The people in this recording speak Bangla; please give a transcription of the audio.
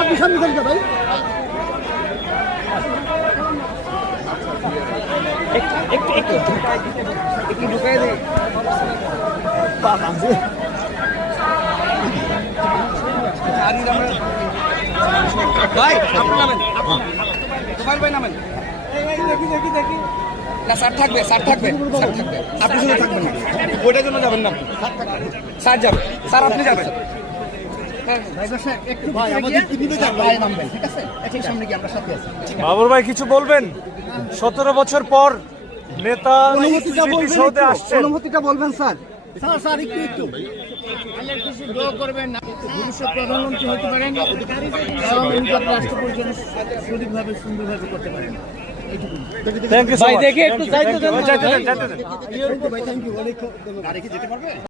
আপনি সামনে যান ভাই। একটু ঢুকাই দেয় ভাই, আপনি নামেন, তোমার ভাই নামেন। দেখি না, স্যার থাকবে, স্যার থাকবে, স্যার থাকবে, আপনি শুধু থাকবেন না, ওইটার জন্য যাবেন না, স্যার যাবে, স্যার আপনি যাবেন। বাবর ভাই কিছু বলবেন? 17 বছর পর নেতা অনুমতিটা বলবেন স্যার। স্যার একটু দোয়া করবেন না, ভবিষ্যৎ প্রধানমন্ত্রী হতে পারেন এবং রাষ্ট্র পরিচালনা সঠিকভাবে সুন্দরভাবে করতে পারেন। থ্যাংক ইউ ভাই। দেখে একটু যাইতে দেন।